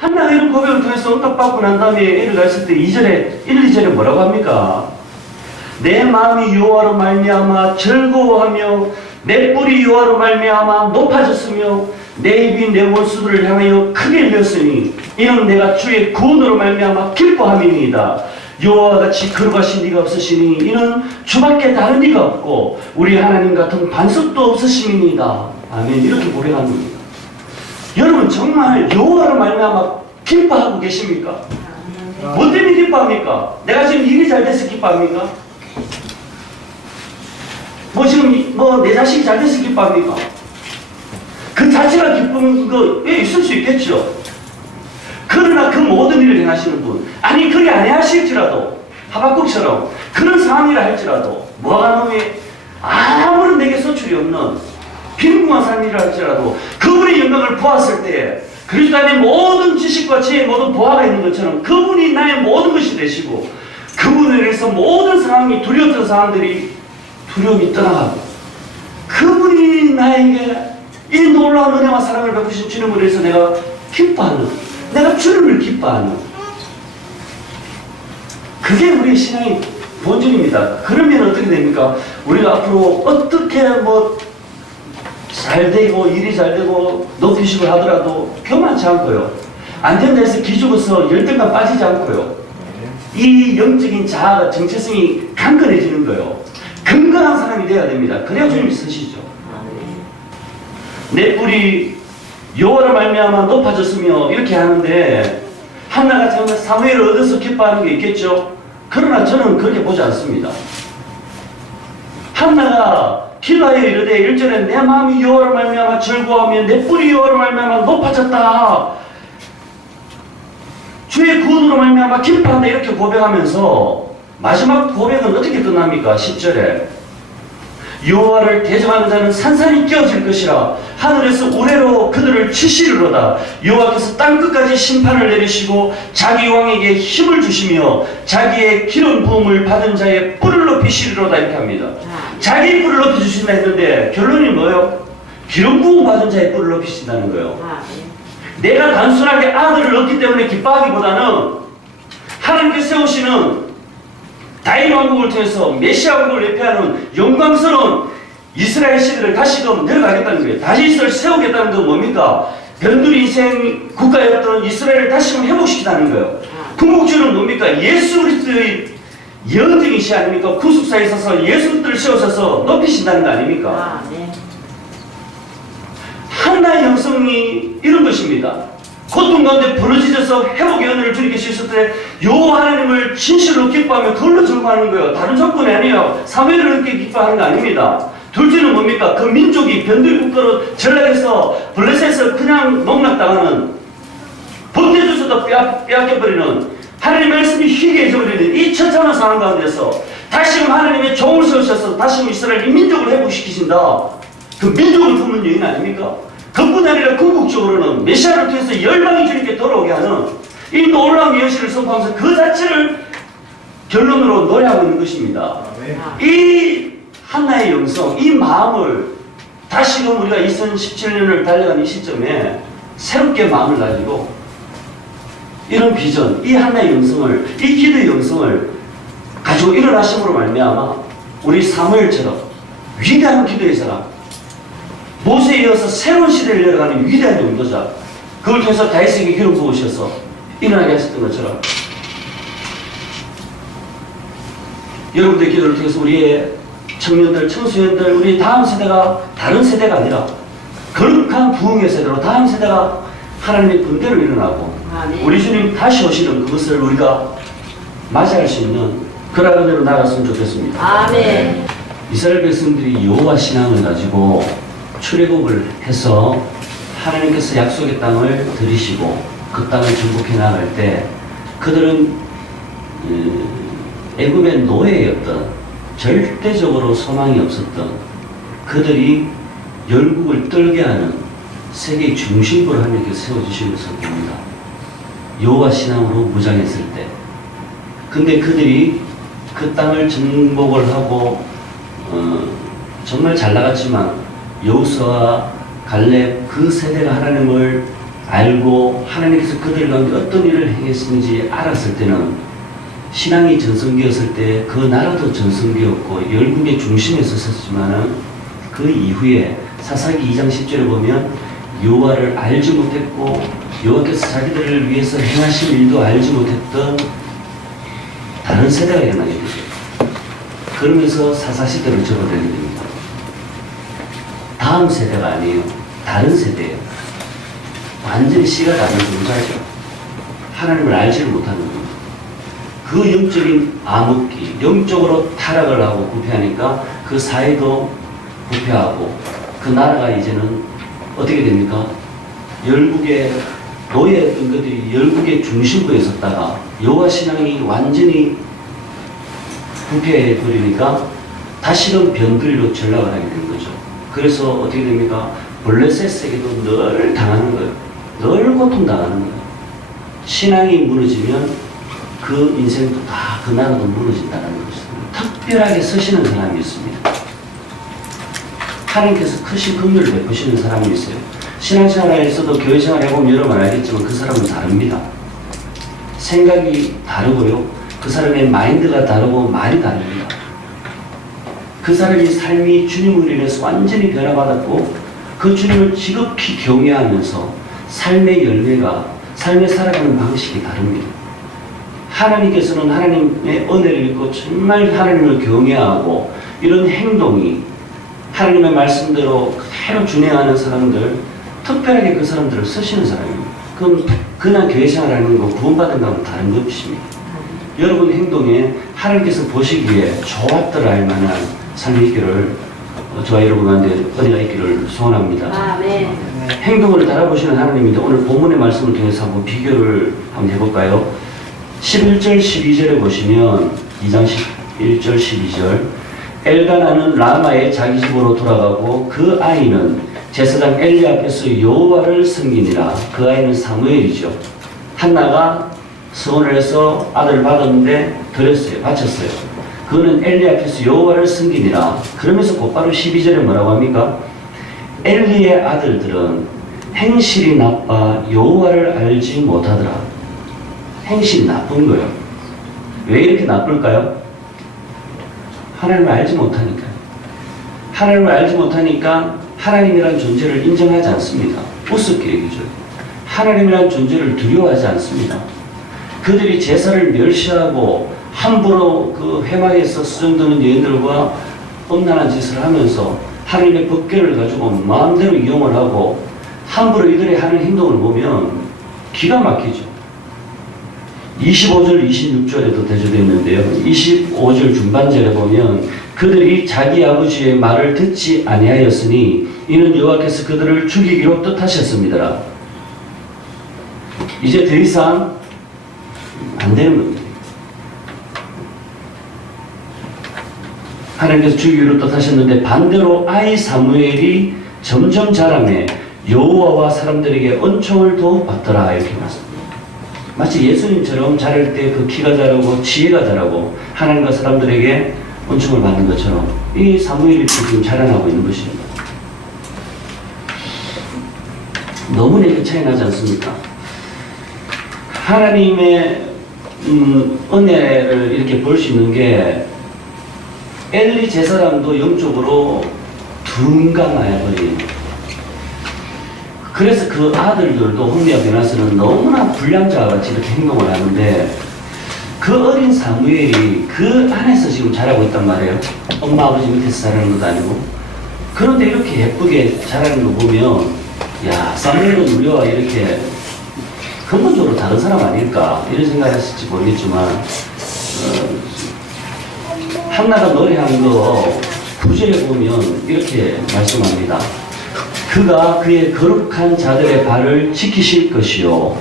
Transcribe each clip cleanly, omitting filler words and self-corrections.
한나가 이런 고백을 통해서 응답받고 난 다음에 애를 낳았을 때 2절에 2절에 뭐라고 합니까? 내 마음이 여호와로 말미암아 즐거워하며 내 뿔이 여호와로 말미암아 높아졌으며 내 입이 내 원수들을 향하여 크게 열렸으니 이는 내가 주의 구원으로 말미암아 기뻐함이니이다. 여호와와 같이 거룩하신 이가 없으시니 이는 주밖에 다른 이가 없고 우리 하나님 같은 반석도 없으심이니이다. 아멘. 이렇게 고백한 겁니다. 여러분 정말 여호와로 말미암아 기뻐하고 계십니까? 뭐 때문에 기뻐합니까? 내가 지금 일이 잘 돼서 기뻐합니까? 뭐 지금 뭐 내 자식이 잘 돼서 기뻐합니까? 그 자체가 기쁜 거 있을 수 있겠죠. 그러나 그 모든 일을 행하시는 분, 아니 그게 안 하실지라도 하박국처럼 그런 상황이라 할지라도 뭐가 놈이 아무런 내게 소출이 없는 빈궁한 삶이라 할지라도 그분의 영광을 보았을 때 그리스도 안에 모든 지식과 지혜 모든 보화가 있는 것처럼 그분이 나의 모든 것이 되시고 그분에 의해서 모든 상황이 두려웠던 상황들이 두려움이 떠나가고 그분이 나에게 이 놀라운 은혜와 사랑을 베푸신 주님을 위해서 내가 기뻐하는, 내가 주님을 기뻐하는, 그게 우리의 신앙의 본질입니다. 그러면 어떻게 됩니까? 우리가 앞으로 어떻게 잘 되고 일이 잘 되고 높이식을 하더라도 교만치 않고요. 안 된다 해서 기죽어서 열등감 빠지지 않고요. 이 영적인 자아가 정체성이 강건해지는 거예요. 건강한 사람이 되어야 됩니다. 그래야 주님이 쓰시죠. 내 뿔이 여호와로 말미암아 높아졌으며 이렇게 하는데 한나가 정말 사무엘을 얻어서 기뻐하는 게 있겠죠. 그러나 저는 그렇게 보지 않습니다. 한나가 기도하여 이르되 1절에 내 마음이 여호와로 말미암아 즐거워하며 내 뿔이 여호와로 말미암아 높아졌다. 주의 구원으로 말미암아 기뻐한다 이렇게 고백하면서 마지막 고백은 어떻게 끝납니까? 10절에 여호와를 대적하는 자는 산산이 끼어질 것이라 하늘에서 우레로 그들을 치시리로다. 여호와께서 땅끝까지 심판을 내리시고 자기 왕에게 힘을 주시며 자기의 기름 부음을 받은 자의 뿔을 높이시리로다 이렇게 합니다. 자기 뿔을 높여주신다 했는데 결론이 뭐예요? 기름 부음 받은 자의 뿔을 높이신다는 거예요. 내가 단순하게 아들을 얻기 때문에 기뻐하기보다는 하나님께 세우시는 다윗 왕국을 통해서 메시아 왕국을 예표하는 영광스러운 이스라엘 시대를 다시금 내려가겠다는 거예요. 다시 이스라엘을 세우겠다는 건 뭡니까? 변두리 인생 국가였던 이스라엘을 다시금 회복시키다는 거예요. 궁극주는 뭡니까? 예수 그리스도의 예언적인 시 아닙니까? 구속사에 있어서 예수들을 세우셔서 높이신다는 거 아닙니까? 한나의 영성이 이런 것입니다. 고통 가운데 부르짖어서 회복의 은혜를 주님께 주셨을 때 여호와 하나님을 진실로 기뻐하며 그걸로 즐거워하는 거예요. 다른 조건이 아니에요. 사무엘을 그렇게 기뻐하는 거 아닙니다. 둘째는 뭡니까? 그 민족이 변두리 국가로 전락해서 블레셋에서 그냥 농락당하는 법대주서도 빼앗겨버리는 하나님의 말씀이 희게 해져버리는 이 처참한 상황 가운데서 다시금 하나님의 종을 세우셔서 다시금 이스라엘 이 민족을 회복시키신다. 그 민족을 품는 여인 아닙니까? 그뿐 아니라 궁극적으로는 메시아를 통해서 열방이 주님께 돌아오게 하는 이 놀라운 예시를 선포하면서 그 자체를 결론으로 노래하고 있는 것입니다. 이 한나의 영성, 이 마음을 다시금 우리가 2017년을 달려가는 이 시점에 새롭게 마음을 가지고 이런 비전, 이 한나의 영성을, 이 기도의 영성을 가지고 일어나심으로 말미암아 우리 사무엘처럼 위대한 기도의 사람, 모세에 이어서 새로운 시대를 열어가는 위대한 용도자, 그걸 통해서 다윗에게 기름 부으셔서 일어나게 하셨던 것처럼 여러분들의 기도를 통해서 우리의 청년들, 청소년들, 우리 다음 세대가 다른 세대가 아니라 거룩한 부흥의 세대로 다음 세대가 하나님의 군대로 일어나고 우리 주님 다시 오시는 그것을 우리가 맞이할 수 있는 그런 은혜로 나갔으면 좋겠습니다. 아멘. 이스라엘 백성들이 여호와 신앙을 가지고 출애굽을 해서 하나님께서 약속의 땅을 들이시고 그 땅을 정복해 나갈 때 그들은 애굽의 노예였던 절대적으로 소망이 없었던 그들이 열국을 떨게 하는 세계의 중심부를 하나님께서 세워주신 것을 봅니다. 여호와 신앙으로 무장했을 때 근데 그들이 그 땅을 정복을 하고 정말 잘 나갔지만 여호수아와 갈렙 그 세대가 하나님을 알고 하나님께서 그들 가운데 어떤 일을 행했는지 알았을 때는 신앙이 전성기였을 때 그 나라도 전성기였고 열국의 중심에 섰었지만은 그 이후에 사사기 2장 10절에 보면 여호와를 알지 못했고 여호와께서 자기들을 위해서 행하신 일도 알지 못했던 다른 세대가 일어나게 되죠. 그러면서 사사시대로 접어들게 됩니다. 다음 세대가 아니에요. 다른 세대예요. 완전히 씨가 다른 존재죠. 하나님을 알지를 못하는 겁니다. 그 영적인 암흑기, 영적으로 타락을 하고 부패하니까 그 사회도 부패하고 그 나라가 이제는 어떻게 됩니까? 열국의 노예였던 것들이 열국의 중심부에 섰다가 여호와 신앙이 완전히 부패해 버리니까 다시는 변들로 전락을 하게 된 거죠. 그래서 어떻게 됩니까? 블레셋에게도 늘 당하는 거예요. 늘 고통당하는 거예요. 신앙이 무너지면 그 인생도 다 그 나라도 무너진다는 것입니다. 특별하게 서시는 사람이 있습니다. 하나님께서 크신 긍휼을 베푸시는 사람이 있어요. 신앙생활에서도 교회생활 해보면 여러분 알겠지만 그 사람은 다릅니다. 생각이 다르고요. 그 사람의 마인드가 다르고 말이 다릅니다. 그 사람의 삶이 주님으로 인해서 완전히 변화받았고 그 주님을 지극히 경외하면서 삶의 열매가 삶에 살아가는 방식이 다릅니다. 하나님께서는 하나님의 은혜를 믿고 정말 하나님을 경외하고 이런 행동이 하나님의 말씀대로 그대로 준행하는 사람들, 특별하게 그 사람들을 쓰시는 사람입니다. 그럼 그냥 교회생활하는 거 구원받은 거하고 다른 것입니다. 여러분 행동에 하나님께서 보시기에 좋았더라 할 만한 삶이 있기를 저와 여러분 가운데 은혜가 있기를 소원합니다. 아멘. 행동을 따라보시는 하나님인데 오늘 본문의 말씀을 통해서 한번 비교를 한번 해볼까요? 11절 12절에 보시면 2장 11절 12절 엘가나는 라마에 자기 집으로 돌아가고 그 아이는 제사장 엘리 앞에서 여호와를 섬기니라. 그 아이는 사무엘이죠. 한나가 서원을 해서 아들을 받았는데 드렸어요. 바쳤어요. 그는 엘리 앞에서 여호와를 섬기니라. 그러면서 곧바로 12절에 뭐라고 합니까? 엘리의 아들들은 행실이 나빠 여호와를 알지 못하더라. 행실이 나쁜 거예요. 왜 이렇게 나쁠까요? 하나님을 알지 못하니까요. 하나님을 알지 못하니까 하나님이란 존재를 인정하지 않습니다. 우습게 얘기죠. 하나님이란 존재를 두려워하지 않습니다. 그들이 제사를 멸시하고 함부로 그 회막에서 수정되는 여인들과 엄난한 짓을 하면서 하나님의 법궤를 가지고 마음대로 이용을 하고 함부로 이들이 하는 행동을 보면 기가 막히죠. 25절 26절에도 대조되어 있는데요. 25절 중반절에 보면 그들이 자기 아버지의 말을 듣지 아니하였으니 이는 여호와께서 그들을 죽이기로 뜻하셨습니다. 이제 더 이상 안 되는 겁니다. 하나님께서 죽이기로 뜻하셨는데 반대로 아이 사무엘이 점점 자라매 여호와와 사람들에게 은총을 더욱 받더라 이렇게 말씀합니다. 마치 예수님처럼 자랄 때 그 키가 자라고 지혜가 자라고 하나님과 사람들에게 은총을 받는 것처럼 이 사무엘이 지금 자라나고 있는 것입니다. 너무나 이렇게 차이 나지 않습니까? 하나님의 은혜를 이렇게 볼 수 있는 게 엘리 제사장도 영적으로 둔감해 버린. 그래서 그 아들들도 홈리와 베나스는 너무나 불량자와 같이 이렇게 행동을 하는데 그 어린 사무엘이 그 안에서 지금 자라고 있단 말이에요. 엄마 아버지 밑에서 자라는 것도 아니고. 그런데 이렇게 예쁘게 자라는 거 보면 야 사무엘은 우리와 이렇게 근본적으로 다른 사람 아닐까 이런 생각을 했을지 모르겠지만 한나가 노래한 거 9절에 보면 이렇게 말씀합니다. 그가 그의 거룩한 자들의 발을 지키실 것이요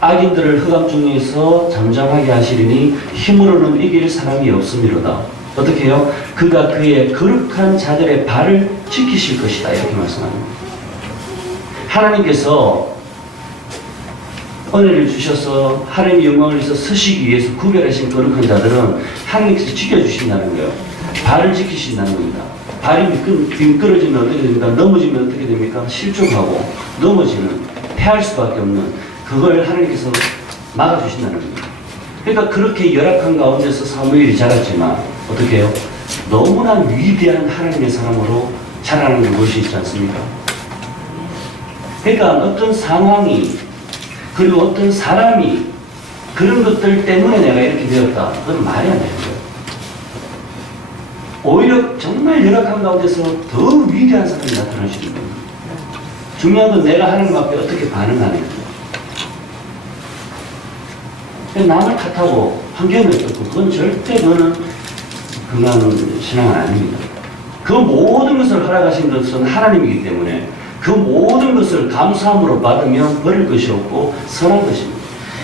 악인들을 흑암 중에서 잠잠하게 하시리니 힘으로는 이길 사람이 없음이로다. 어떻게 해요? 그가 그의 거룩한 자들의 발을 지키실 것이다 이렇게 말씀합니다. 하나님께서 은혜를 주셔서 하나님의 영광을 위해서 서시기 위해서 구별하신 거룩한 자들은 하나님께서 지켜주신다는 거예요. 발을 지키신다는 겁니다. 발이 미끄러지면 어떻게 됩니까? 넘어지면 어떻게 됩니까? 실족하고 넘어지는 패할 수밖에 없는 그걸 하나님께서 막아주신다는 겁니다. 그러니까 그렇게 열악한 가운데서 사무엘이 자랐지만 어떻게 해요? 너무나 위대한 하나님의 사람으로 자라는 것이 있지 않습니까? 그러니까 어떤 상황이 그리고 어떤 사람이 그런 것들 때문에 내가 이렇게 되었다. 그건 말이 안 되는 거예요. 오히려 정말 열악한 가운데서 더 위대한 사람이 나타나시는 겁니다. 중요한 건 내가 하나님 앞에 어떻게 반응하는 거예요. 남을 탓하고 환경을 탓하고 그건 절대 그거는 건강한 신앙은 아닙니다. 그 모든 것을 허락하신 것은 하나님이기 때문에 그 모든 것을 감사함으로 받으면 버릴 것이 없고 선한 것입니다.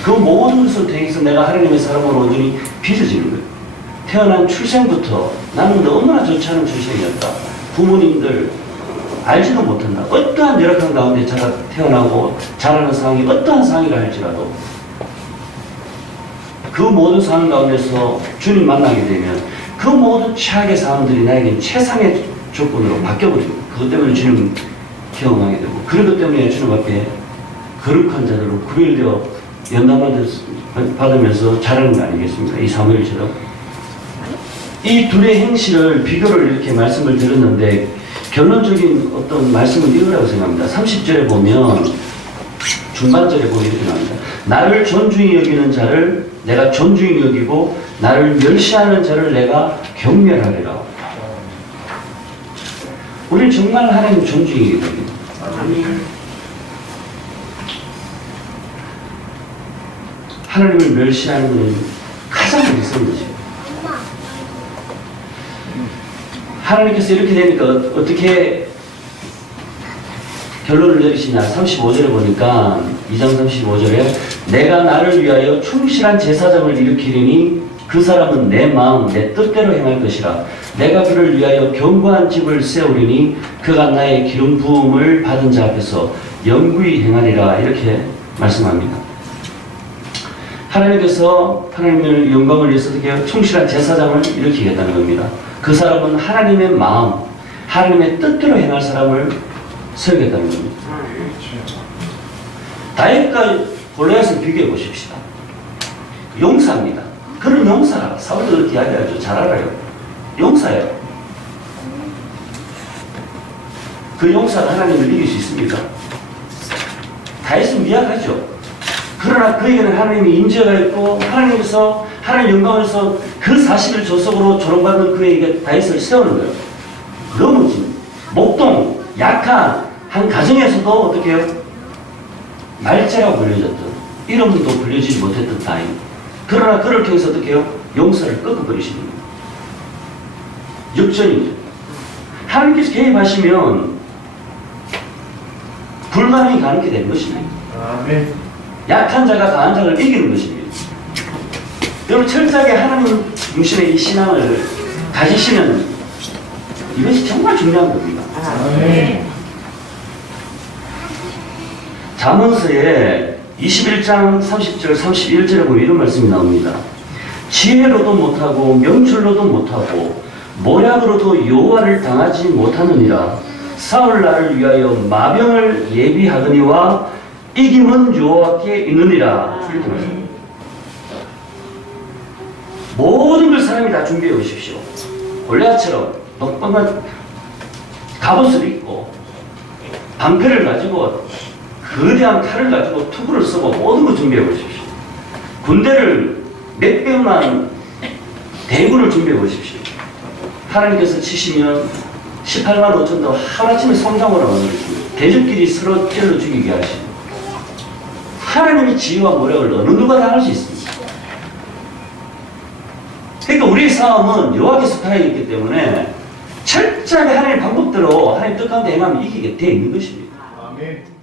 그 모든 것을 통해서 내가 하나님의 사람으로 온전히 빚어지는 거예요. 태어난 출생부터 나는 너무나 좋지 않은 출생이었다. 부모님들 알지도 못한다. 어떠한 열악한 가운데 태어나고 자라는 상황이 어떠한 상황이라 할지라도 그 모든 상황 가운데서 주님 만나게 되면 그 모든 최악의 상황들이 나에게 최상의 조건으로 바뀌어버립니다. 그것 때문에 주님 경험하게 되고 그런 것 때문에 주님 앞에 거룩한 자들로 구별되어 연단받으면서 자라는 거 아니겠습니까? 이 사무엘처럼. 이 둘의 행실을 비교를 이렇게 말씀을 드렸는데 결론적인 어떤 말씀은 이거라고 생각합니다. 30절에 보면 중반절에 보면 이렇게 나옵니다. 나를 존중히 여기는 자를 내가 존중히 여기고 나를 멸시하는 자를 내가 경멸하리라. 우리는 정말 하나님 존중히 여깁니다. 하나님을 멸시하는 것은 가장 무서운 것이에요. 하나님께서 이렇게 되니까 어떻게 결론을 내리시냐. 35절에 보니까 2장 35절에 내가 나를 위하여 충실한 제사장을 일으키리니 그 사람은 내 마음 내 뜻대로 행할 것이라. 내가 그를 위하여 견고한 집을 세우리니 그가 나의 기름 부음을 받은 자 앞에서 영구히 행하리라. 이렇게 말씀합니다. 하나님께서 하나님의 영광을 위해서 어떻게 충실한 제사장을 일으키겠다는 겁니다. 그 사람은 하나님의 마음, 하나님의 뜻대로 행할 사람을 세우겠다는 겁니다. 다윗과 골리앗을 비교해 보십시다. 용사입니다. 그런 용사라. 사울도 그렇게 이야기하죠. 잘 알아요. 용사예요. 그 용사가 하나님을 이길 수 있습니까? 다윗은 미약하죠. 그러나 그에게는 하나님의 임재가 있고 하나님께서 하나님 영광에서 그 사실을 조석으로 조롱받는 그에게 다윗을 세우는 거예요. 넘어진 목동 약한 한 가정에서도 어떻게 해요? 말죄라고 불려졌던 이름도 불려지지 못했던 다윗. 그러나 그를 통해서 어떻게 해요? 용서를 꺾어버리시는 거예요. 역전이죠. 하나님께서 개입하시면 불가능이 가능하게 되는 것입니다. 아멘. 약한 자가 강한 자를 이기는 것입니다. 여러분 철저하게 하나님 중심의 이 신앙을 가지시면 이것이 정말 중요한 겁니다. 아멘. 잠언서에 21장 30절 31절에 보면 이런 말씀이 나옵니다. 지혜로도 못하고 명철로도 못하고 모략으로도 여호와를 당하지 못하느니라. 사울 나를 위하여 마병을 예비하거니와 이김은 여호와께 있느니라. 이렇게 말씀합니다. 모든 걸 사람이 다 준비해 오십시오. 골리앗처럼 넉넉한 갑옷을 입고 방패를 가지고 거대한 칼을 가지고 투구를 쓰고 모든 걸 준비해 보십시오. 군대를 몇백만 대군을 준비해 보십시오. 하나님께서 치시면 18만 5천도 하루아침에 성장으로 만들어주십니다. 대적끼리 서로 찔러 죽이게 하시고 하나님의 지혜와 모략을 어느 누가 다 할 수 있습니다. 그러니까 우리의 싸움은 여호와께서 타에 있기 때문에 철저하게 하나님의 방법대로 하나님 뜻 가운데 행하면 이기게 되어 있는 것입니다. 아멘.